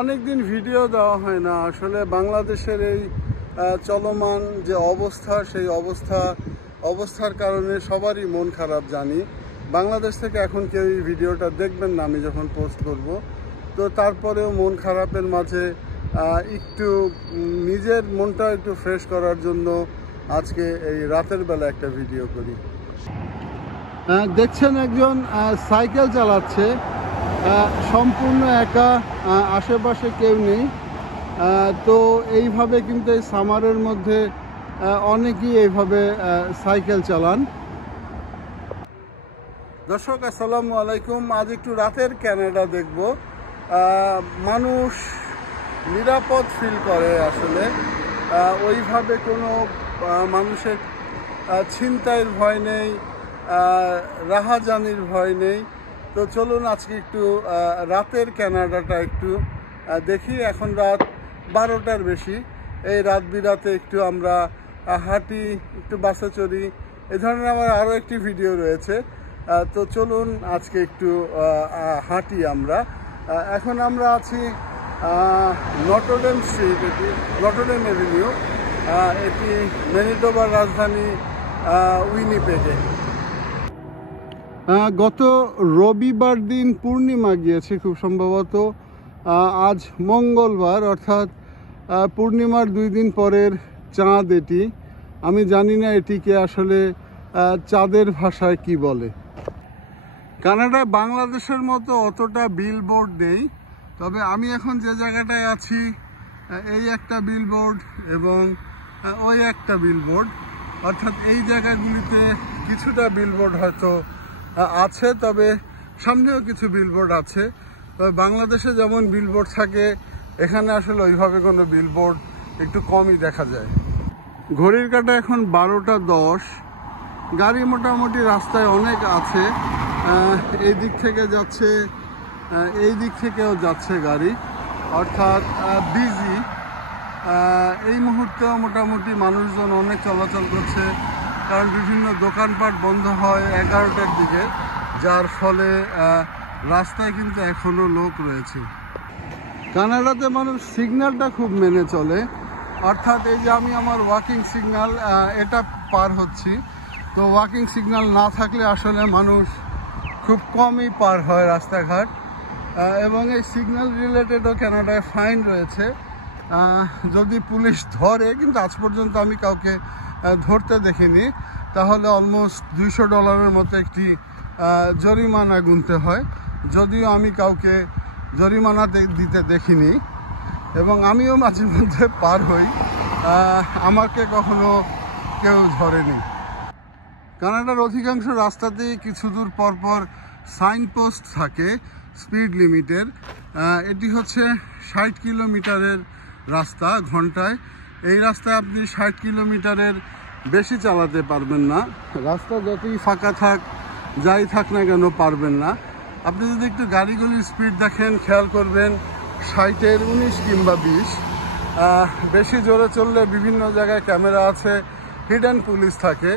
অনেক দিন ভিডিও দেওয়া হয় না আসলে। বাংলাদেশের এই চলমান যে অবস্থা, সেই অবস্থার কারণে সবারই মন খারাপ জানি। বাংলাদেশ থেকে এখন কেউ এই ভিডিওটা দেখবেন না আমি যখন পোস্ট করব, তো তারপরেও মন খারাপের মাঝে একটু নিজের মনটা একটু ফ্রেশ করার জন্য আজকে এই রাতের বেলা একটা ভিডিও করি। দেখছেন একজন সাইকেল চালাচ্ছে, সম্পূর্ণ একা, আশেপাশে কেউ নেই। তো এইভাবে কিন্তু এই সামারের মধ্যে অনেকেই এইভাবে সাইকেল চালান। দর্শক আসসালামু আলাইকুম। আজ একটু রাতের কানাডা দেখব। মানুষ নিরাপদ ফিল করে আসলে, ওইভাবে কোনো মানুষের ছিনতাইয়ের ভয় নেই, রাহাজানির ভয় নেই। তো চলুন আজকে একটু রাতের কানাডাটা একটু দেখি। এখন রাত 12টার বেশি। এই রাত বিরাতে একটু আমরা হাঁটি, একটু বাসে চড়ি, এ ধরনের আমার আরও একটি ভিডিও রয়েছে। তো চলুন আজকে একটু হাঁটি আমরা। এখন আমরা আছি নটরডেম স্ট্রিট, এটি নটরডেম এভিনিউ, এটি ম্যানিটোবার রাজধানী উইনিপেগে। গত রবিবার দিন পূর্ণিমা গিয়েছে খুব সম্ভবত। আজ মঙ্গলবার, অর্থাৎ পূর্ণিমার 2 দিন পরের চাঁদ এটি। আমি জানি না এটিকে আসলে চাঁদের ভাষায় কি বলে। কানাডায় বাংলাদেশের মতো অতটা বিলবোর্ড নেই, তবে আমি এখন যে জায়গাটায় আছি এই একটা বিলবোর্ড এবং ওই একটা বিলবোর্ড, অর্থাৎ এই জায়গাগুলিতে কিছুটা বিলবোর্ড হয়তো আছে, তবে সামনেও কিছু বিলবোর্ড আছে। তবে বাংলাদেশে যেমন বিলবোর্ড থাকে এখানে আসলে ওইভাবে কোনো বিলবোর্ড একটু কমই দেখা যায়। ঘড়ির কাঁটা এখন 12টা 10। গাড়ি মোটামুটি রাস্তায় অনেক আছে, এই দিক থেকে যাচ্ছে, এই দিক থেকেও যাচ্ছে গাড়ি, অর্থাৎ বিজি। এই মুহূর্তেও মোটামুটি মানুষজন অনেক চলাচল করছে, কারণ বিভিন্ন দোকানপাট বন্ধ হয় 11টার দিকে, যার ফলে রাস্তায় কিন্তু এখনও লোক রয়েছে। কানাডাতে মানুষ সিগন্যালটা খুব মেনে চলে, অর্থাৎ এই যে আমি আমার ওয়াকিং সিগন্যাল এটা পার হচ্ছি, তো ওয়াকিং সিগন্যাল না থাকলে আসলে মানুষ খুব কমই পার হয় রাস্তাঘাট। এবং এই সিগন্যাল রিলেটেডও কানাডায় ফাইন রয়েছে যদি পুলিশ ধরে, কিন্তু আজ পর্যন্ত আমি কাউকে ধরতে দেখিনি। তাহলে অলমোস্ট $200 মতো একটি জরিমানা গুনতে হয়, যদিও আমি কাউকে জরিমানা দিতে দেখিনি এবং আমিও মাঝে মধ্যে পার হই, আমাকে কখনো কেউ ধরেনি। কানাডার অধিকাংশ রাস্তাতেই কিছু দূর পরপর সাইনপোস্ট থাকে স্পিড লিমিটের। এটি হচ্ছে 60 কিলোমিটারের রাস্তা ঘন্টায়। এই রাস্তায় আপনি 60 কিলোমিটারের বেশি চালাতে পারবেন না। রাস্তা যতই ফাঁকা থাক, যাই থাক না কেন, পারবেন না। আপনি যদি একটু গাড়িগুলির স্পিড দেখেন, খেয়াল করবেন 60-এর 19 কিংবা 20। বেশি জোরে চললে বিভিন্ন জায়গায় ক্যামেরা আছে, হিডেন পুলিশ থাকে,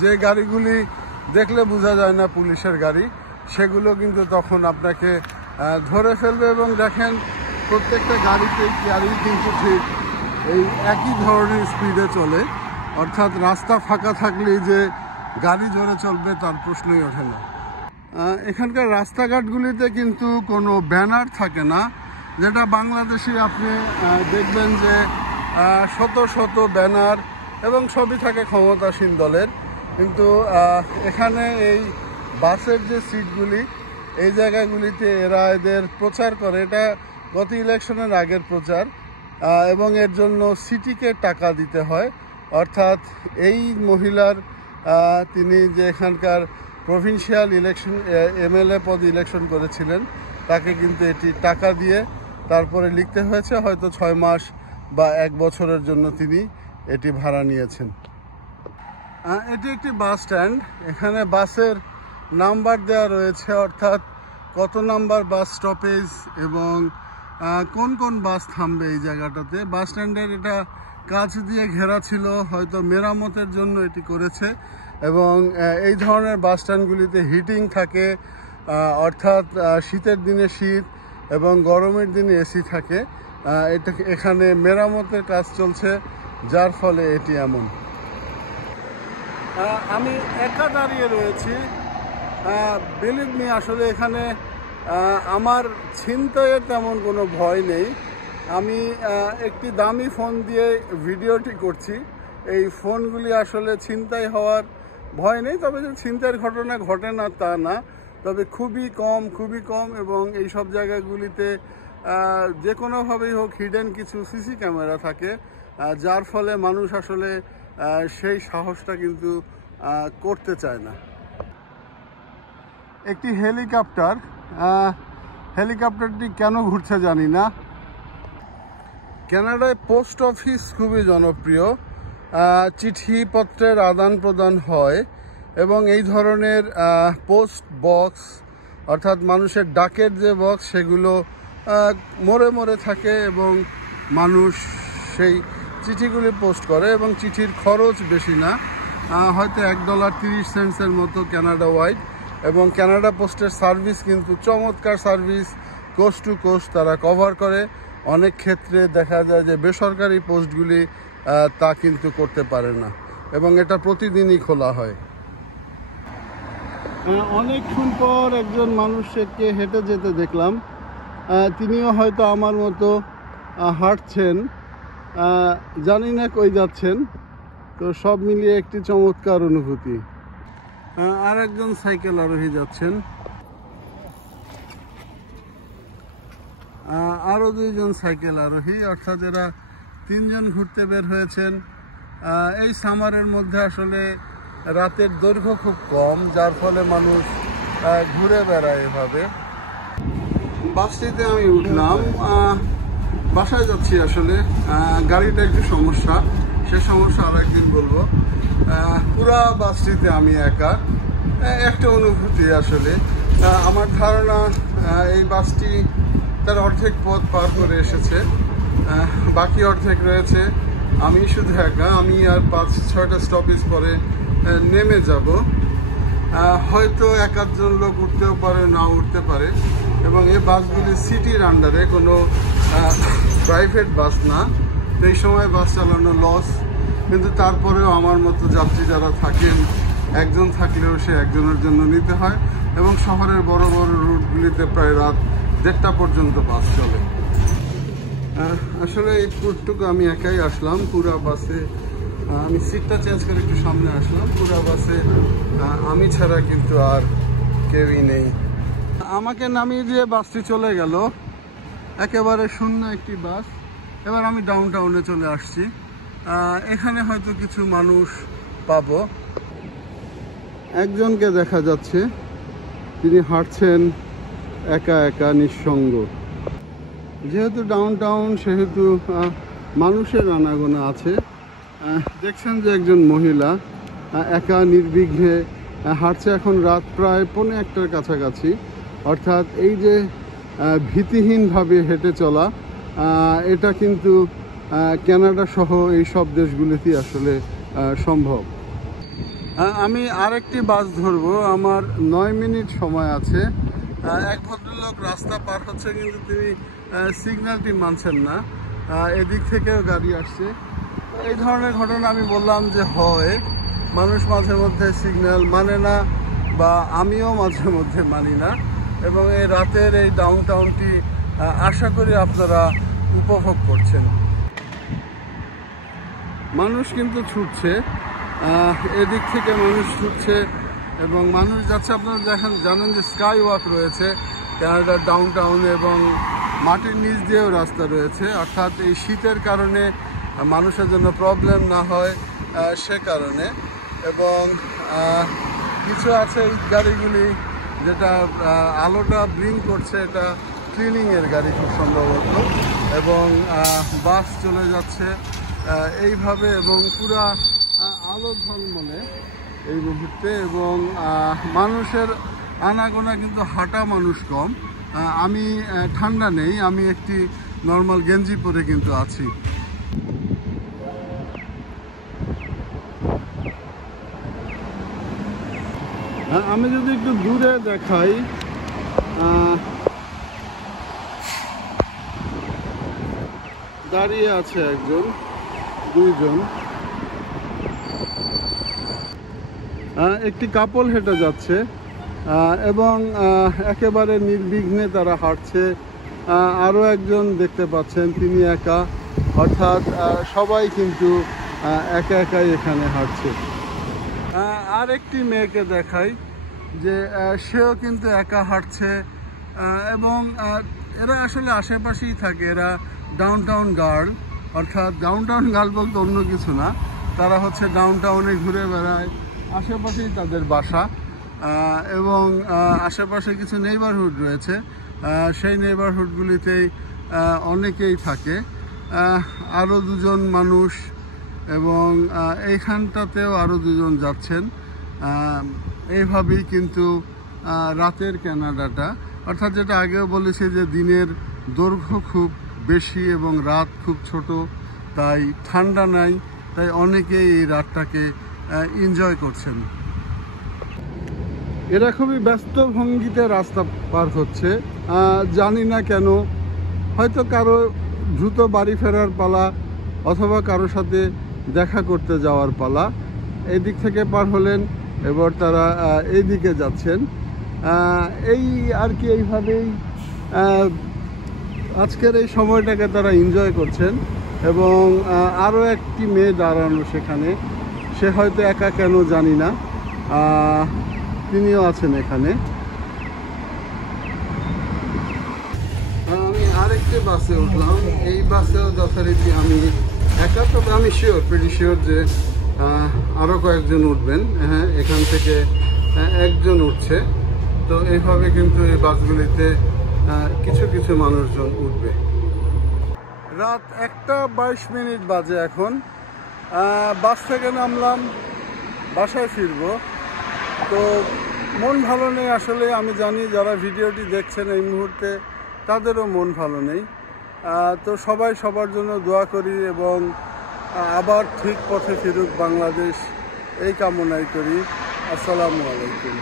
যে গাড়িগুলি দেখলে বোঝা যায় না পুলিশের গাড়ি, সেগুলো কিন্তু তখন আপনাকে ধরে ফেলবে। এবং দেখেন প্রত্যেকটা গাড়িতেই গাড়ি কিন্তু ঠিক এই একই ধরনের স্পিডে চলে, অর্থাৎ রাস্তা ফাঁকা থাকলেই যে গাড়ি জোরে চলবে তার প্রশ্নই ওঠে না। এখানকার রাস্তাঘাটগুলিতে কিন্তু কোনো ব্যানার থাকে না, যেটা বাংলাদেশে আপনি দেখবেন যে শত শত ব্যানার এবং সবই থাকে ক্ষমতাসীন দলের। কিন্তু এখানে এই বাসের যে সিটগুলি, এই জায়গাগুলিতে এরা এদের প্রচার করে, এটা গত ইলেকশনের আগের প্রচার, এবং এর জন্য সিটিকে টাকা দিতে হয়। অর্থাৎ এই মহিলার তিনি যে এখানকার প্রভিন্সিয়াল ইলেকশন MLA পদ ইলেকশন করেছিলেন, তাকে কিন্তু এটি টাকা দিয়ে তারপরে লিখতে হয়েছে, হয়তো 6 মাস বা 1 বছরের জন্য তিনি এটি ভাড়া নিয়েছেন। এটি একটি বাস স্ট্যান্ড। এখানে বাসের নাম্বার দেওয়া রয়েছে, অর্থাৎ কত নাম্বার বাস স্টপেজ এবং কোন কোন বাস থামবে এই জায়গাটাতে। বাস স্ট্যান্ডের এটা কাঁচ দিয়ে ঘেরা ছিল, হয়তো মেরামতের জন্য এটি করেছে। এবং এই ধরনের বাস স্ট্যান্ডগুলিতে হিটিং থাকে, অর্থাৎ শীতের দিনে শীত এবং গরমের দিনে এসি থাকে। এখানে মেরামতের কাজ চলছে, যার ফলে এটি এমন। আমি একা দাঁড়িয়ে রয়েছি। বিলিভ মি, আসলে এখানে আমার ছিনতাইয়ের তেমন কোনো ভয় নেই। আমি একটি দামি ফোন দিয়ে ভিডিওটি করছি। এই ফোনগুলি আসলে ছিনতাই হওয়ার ভয় নেই, তবে যে ছিনতাইয়ের ঘটনা ঘটে না তা না, তবে খুবই কম এবং এই সব জায়গাগুলিতে যে কোনোভাবেই হোক হিডেন কিছু সিসি ক্যামেরা থাকে, যার ফলে মানুষ আসলে সেই সাহসটা কিন্তু করতে চায় না। একটি হেলিকপ্টারটি কেন ঘুরছে জানি না। কানাডায় পোস্ট অফিস খুবই জনপ্রিয়। চিঠিপত্রের আদান প্রদান হয় এবং এই ধরনের পোস্ট বক্স, অর্থাৎ মানুষের ডাকের যে বক্স, সেগুলো মোড়ে থাকে এবং মানুষ সেই চিঠিগুলি পোস্ট করে এবং চিঠির খরচ বেশি না, হয়তো $1.30 মতো কানাডা ওয়াইড। এবং কানাডা পোস্টের সার্ভিস কিন্তু চমৎকার সার্ভিস, কোস্ট টু কোস্ট তারা কভার করে। অনেক ক্ষেত্রে দেখা যায় যে বেসরকারি পোস্টগুলি তা কিন্তু করতে পারে না এবং এটা প্রতিদিনই খোলা হয়। অনেকক্ষণ পর একজন মানুষকে হেঁটে যেতে দেখলাম। তিনিও হয়তো আমার মতো হাঁটছেন, জানি না কই যাচ্ছেন। তো সব মিলিয়ে একটি চমৎকার অনুভূতি। আর একজন সাইকেল আরোহী যাচ্ছেন, আরও 2 জন সাইকেল আরোহী, অর্থাৎ এরা 3 জন ঘুরতে বের হয়েছেন। এই সামারের মধ্যে আসলে রাতের দৈর্ঘ্য খুব কম, যার ফলে মানুষ ঘুরে বেড়ায় এভাবে। বাসটিতে আমি উঠলাম, বাসায় যাচ্ছি। আসলে গাড়িটা একটু সমস্যা, সে সমস্যা আর একদিন বলবো। পুরা বাসটিতে আমি একা, একটা অনুভূতি আসলে। আমার ধারণা এই বাসটি তার অর্ধেক পথ পার করে এসেছে, বাকি অর্ধেক রয়েছে। আমি শুধু একা, আমি আর 5-6টা স্টপেজ পরে নেমে যাব। হয়তো 1-8 লোক উঠতেও পারে, না উঠতে পারে। এবং এই বাসগুলি সিটির আন্ডারে, কোনো প্রাইভেট বাস না। এই সময় বাস চালানো লস, কিন্তু তারপরেও আমার মতো যাত্রী যারা থাকেন, একজন থাকলেও সে একজনের জন্য নিতে হয়। এবং শহরের বড় রুটগুলিতে প্রায় রাত 1:30 পর্যন্ত বাস চলে। আসলে এই ট্যুরটুকু আমি একাই আসলাম। পুরা বাসে আমি সিটটা চেঞ্জ করে একটু সামনে আসলাম। পুরা বাসে আমি ছাড়া কিন্তু আর কেউই নেই। আমাকে নামিয়ে দিয়ে বাসটি চলে গেল, একেবারে শূন্য একটি বাস। এবার আমি ডাউনটাউনে চলে আসছি। এখানে হয়তো কিছু মানুষ পাবো। একজনকে দেখা যাচ্ছে, তিনি হাঁটছেন একা নিঃসঙ্গ। যেহেতু ডাউনটাউন, সেহেতু মানুষের আনাগোনা আছে। দেখছেন যে একজন মহিলা একা নির্বিঘ্নে হাঁটছে। এখন রাত প্রায় 1:45-র কাছাকাছি। অর্থাৎ এই যে ভীতিহীনভাবে হেঁটে চলা, এটা কিন্তু কানাডা সহ এই সব দেশগুলিতেই আসলে সম্ভব। আমি আরেকটি বাস ধরবো, আমার 9 মিনিট সময় আছে। এক ভদ্রলোক রাস্তা পার হচ্ছে, কিন্তু তিনি সিগন্যালটি মানছেন না। এদিক থেকেও গাড়ি আসছে। এই ধরনের ঘটনা আমি বললাম যে হয়, মানুষ মাঝে মধ্যে সিগন্যাল মানে না, বা আমিও মাঝে মধ্যে মানি না। এবং এই রাতের এই ডাউনটাউনটি আশা করি আপনারা উপভোগ করছেন। মানুষ কিন্তু ছুটছে, এদিক থেকে মানুষ ছুটছে এবং মানুষ যাচ্ছে। আপনারা জানেন যে স্কাই ওয়াক রয়েছে কানাডার ডাউনটাউনে এবং মাটির নিচ দিয়েও রাস্তা রয়েছে। অর্থাৎ এই শীতের কারণে মানুষের জন্য প্রবলেম না হয় সে কারণে। এবং কিছু আছে এই গাড়িগুলি যেটা আলোটা ব্লিঙ্ক করছে, এটা ক্লিনিংয়ের গাড়ি খুব সম্ভবত। এবং বাস চলে যাচ্ছে এইভাবে এবং পুরা আলো ঝলমলে এই মুহূর্তে। এবং মানুষের আনাগোনা, কিন্তু হাঁটা মানুষ কম। আমি ঠান্ডা নেই, আমি একটি নর্মাল গেঞ্জি পরে কিন্তু আছি। আমি যদি একটু দূরে দেখাই, দাঁড়িয়ে আছে একজন, দুইজন, একটি কাপল হেঁটে যাচ্ছে এবং একেবারে নির্বিঘ্নে তারা হাঁটছে। আরও একজন দেখতে পাচ্ছেন, তিনি একা, অর্থাৎ সবাই কিন্তু একা একাই এখানে হাঁটছে। আর একটি মেয়েকে দেখাই যে সেও কিন্তু একা হাঁটছে এবং এরা আসলে আশেপাশেই থাকে। এরা ডাউনটাউন গার্ল, অর্থাৎ ডাউনটাউন গার্ল বলতে অন্য কিছু না, তারা হচ্ছে ডাউনটাউনে ঘুরে বেড়ায়, আশেপাশেই তাদের বাসা এবং আশেপাশে কিছু নেইবারহুড রয়েছে, সেই নেইবারহুডগুলিতেই অনেকেই থাকে। আরও দুজন মানুষ এবং এইখানটাতেও আরও দুজন যাচ্ছেন। এইভাবেই কিন্তু রাতের কানাডাটা, অর্থাৎ যেটা আগেও বলেছি যে দিনের দৈর্ঘ্য খুব বেশি এবং রাত খুব ছোট, তাই ঠান্ডা নাই, তাই অনেকেই এই রাতটাকে এনজয় করছেন। এরা খুবই ব্যস্ত ভঙ্গিতে রাস্তা পার হচ্ছে, জানি না কেন, হয়তো কারো দ্রুত বাড়ি ফেরার পালা অথবা কারোর সাথে দেখা করতে যাওয়ার পালা। এই দিক থেকে পার হলেন, এবার তারা এই দিকে যাচ্ছেন। এই আর কি, এইভাবেই আজকের এই সময়টাকে তারা এনজয় করছেন। এবং আরও একটি মেয়ে দাঁড়ানো সেখানে, সে হয়তো একা কেন জানি না, তিনিও আছেন এখানে। আমি আরেকটি বাসে উঠলাম, এই বাসেও যথারীতি আমি একা, তবে আমি প্রিটি শিওর যে আরও কয়েকজন উঠবেন। হ্যাঁ, এখান থেকে একজন উঠছে, তো এইভাবে কিন্তু এই বাসগুলিতে কিছু কিছু মানুষজন উঠবে। রাত 1:22 বাজে এখন। বাস থেকে নামলাম, বাসায় ফিরবো। তো মন ভালো নেই আসলে, আমি জানি যারা ভিডিওটি দেখছেন এই মুহূর্তে তাদেরও মন ভালো নেই। তো সবাই সবার জন্য দোয়া করি এবং আবার ঠিক পথে ফিরুক বাংলাদেশ, এই কামনাই করি। আসসালামু আলাইকুম।